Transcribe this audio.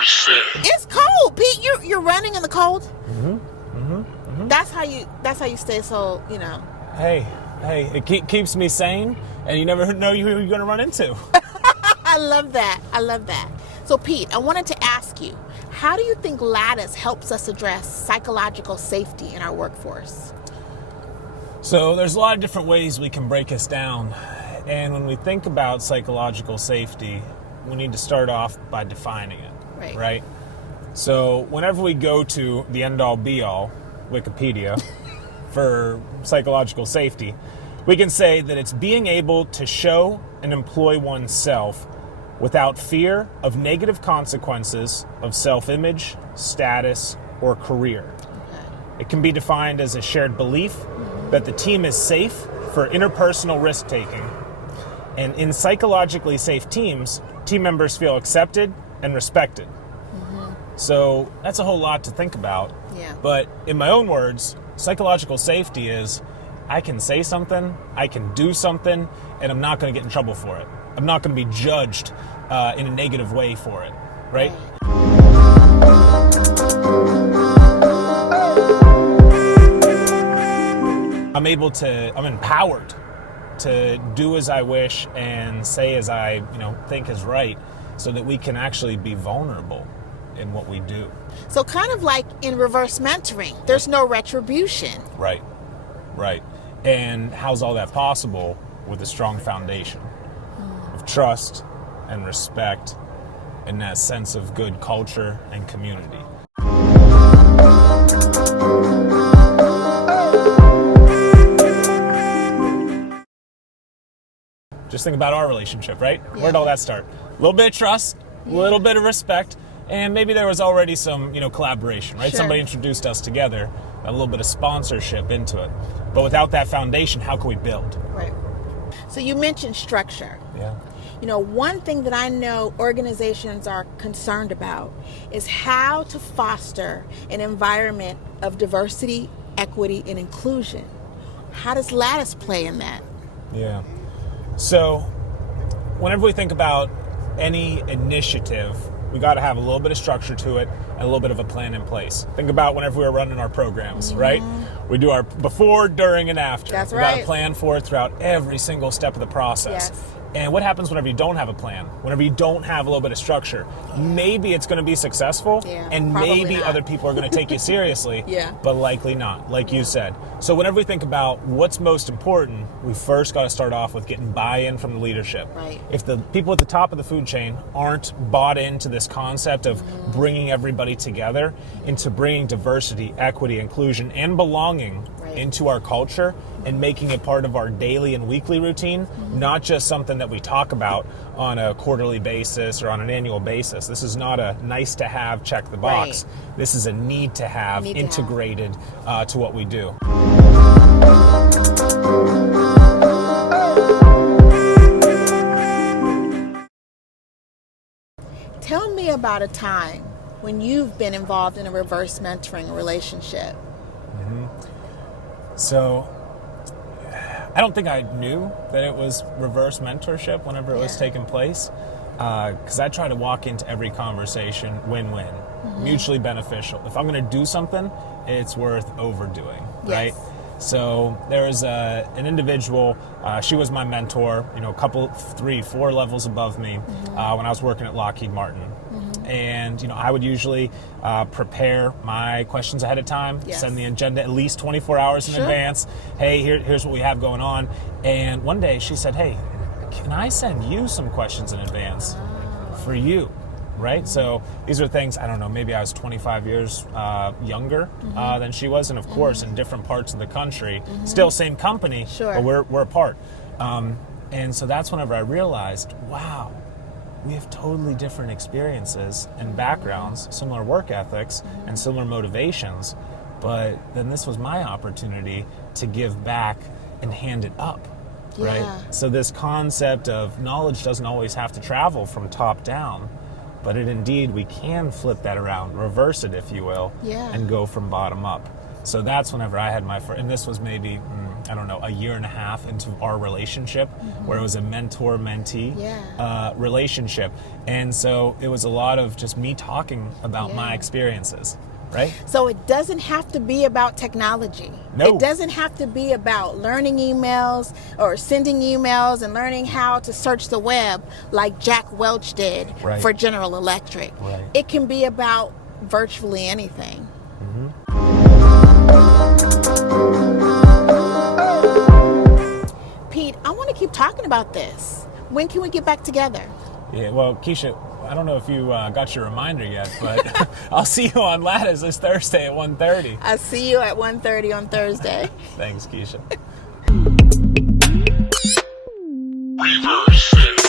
It's cold, Pete. You're running in the cold. That's how you stay so, Hey, it keeps me sane, and you never know who you're going to run into. I love that. So, Pete, I wanted to ask you, how do you think Lattus helps us address psychological safety in our workforce? So there's a lot of different ways we can break us down. And when we think about psychological safety, we need to start off by defining it, right? So whenever we go to the end-all be-all, Wikipedia, for psychological safety, we can say that it's being able to show and employ oneself without fear of negative consequences of self-image, status, or career. It can be defined as a shared belief that the team is safe for interpersonal risk-taking. And in psychologically safe teams, team members feel accepted and respected. So that's a whole lot to think about. But in my own words, psychological safety is I can say something, I can do something, and I'm not going to get in trouble for it. I'm not going to be judged in a negative way for it, right? I'm empowered to do as I wish and say as I, think is right, so that we can actually be vulnerable in what we do. So kind of like in reverse mentoring, there's no retribution. Right. And how's all that possible? With a strong foundation of trust and respect and that sense of good culture and community. Just think about our relationship, right? Where'd all that start? A little bit of trust, a little bit of respect, and maybe there was already some, collaboration, right? Somebody introduced us together, a little bit of sponsorship into it. But without that foundation, how can we build? Right. So you mentioned structure. Yeah. One thing that I know organizations are concerned about is how to foster an environment of diversity, equity, and inclusion. How does Lattus play in that? Yeah. So whenever we think about any initiative, we got to have a little bit of structure to it and a little bit of a plan in place. Think about whenever we were running our programs, right? We do our before, during, and after. That's we right. got to plan for it throughout every single step of the process. Yes. And what happens whenever you don't have a plan? Whenever you don't have a little bit of structure? Maybe it's going to be successful, and maybe other people are going to take you seriously, but likely not, like you said. So whenever we think about what's most important, we first got to start off with getting buy-in from the leadership. Right. If the people at the top of the food chain aren't bought into this concept of bringing everybody together, into bringing diversity, equity, inclusion, and belonging into our culture and making it part of our daily and weekly routine, not just something that we talk about on a quarterly basis or on an annual basis. This is not a nice to have, check the box. This is a need to have integrated to what we do. Tell me about a time when you've been involved in a reverse mentoring relationship. So I don't think I knew that it was reverse mentorship whenever it was taking place, because I try to walk into every conversation win-win, mutually beneficial. If I'm going to do something, it's worth overdoing, right? So there was an individual, she was my mentor, a couple, 3, 4 levels above me when I was working at Lockheed Martin. And, I would usually prepare my questions ahead of time, send the agenda at least 24 hours in advance. Hey, here's what we have going on. And one day she said, hey, can I send you some questions in advance for you? Right? So these are things, I don't know, maybe I was 25 years younger than she was. And of course, in different parts of the country, still same company, but we're apart. And so that's whenever I realized, wow, we have totally different experiences and backgrounds, similar work ethics, and similar motivations. But then this was my opportunity to give back and hand it up, right? So this concept of knowledge doesn't always have to travel from top down, but we can flip that around, reverse it, if you will, and go from bottom up. So that's whenever I had my first, and this was maybe I don't know, a year and a half into our relationship, where it was a mentor-mentee relationship. And so it was a lot of just me talking about my experiences, right? So it doesn't have to be about technology. No. It doesn't have to be about learning emails or sending emails and learning how to search the web like Jack Welch did for General Electric. Right. It can be about virtually anything. Pete, I want to keep talking about this. When can we get back together? Yeah, well, Keisha, I don't know if you got your reminder yet, but I'll see you on Lattus this Thursday at 1:30. I'll see you at 1:30 on Thursday. Thanks, Keisha. Reverse.